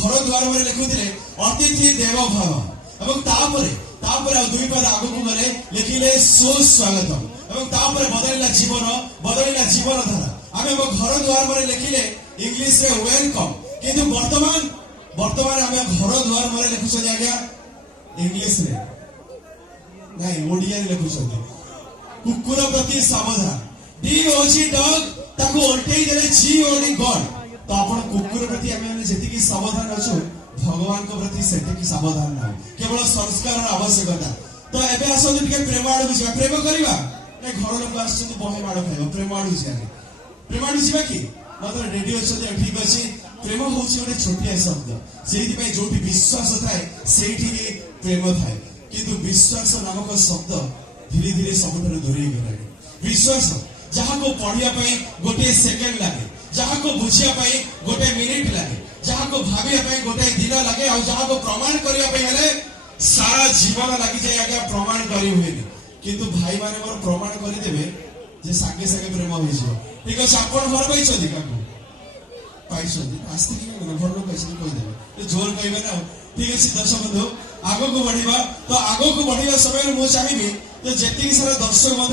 घर द्वार में लिखुले अतिथि देव भव एवं तापरे तापरे दुई पद आगु को गले लिखिले सुस्वागतम एवं तापरे बदलला जीवन धारा आमे घर द्वार में लिखिले इंग्लिश रे वेलकम किंतु वर्तमान आमे घर द्वार में लिखुछ आज्ञा इंग्लिश रे नहीं ओडिया रे लिखुछ कुकुर प्रति सावधान डी ओजी डॉग ताको उल्टेई देले जी ओडी गॉड तो आपण कुकुर प्रति आमे जेतिकी सावधान अछु भगवान को प्रति सेतिकी सावधान ना केवल संस्कार आवश्यकता तो एबे आसो टिके प्रेम आडू बुझा प्रेम करिवा ए घर लोक आछन बहे माड खाइबो प्रेम आडू जिया प्रेम आडू जिबा की मतलब रेडियो अछि ठीक अछि प्रेम होछि ओटे छोटिया शब्द जेति पे जोटी विश्वास थाए सेठी प्रेम थाए किंतु विश्वास नामक शब्द धीरे धीरे सबुठारु दूरे गलानी विश्वास जहाँ को पढ़िया गोटे सेकेंड लगे जहाँ को बुझिया गोटे मिनिट लगे जहाँ को भाविया गोटे दिन लगे और जहाँ को प्रमाण करने सारा जीवन लगी जाए आगे प्रमाण करी हुए किंतु भाई माने मोर प्रमाण करदेवे जे सागे सागे प्रेम हो ठीक अच्छे आप घर पाई आस्ते घर लोग कहीदेवे जोर कहे ना ठीक अच्छे दर्शक बंधु आग को बढ़िया तो आग को बढ़िया समय मुझे चाहिए तो जी सारा दर्शक बंधु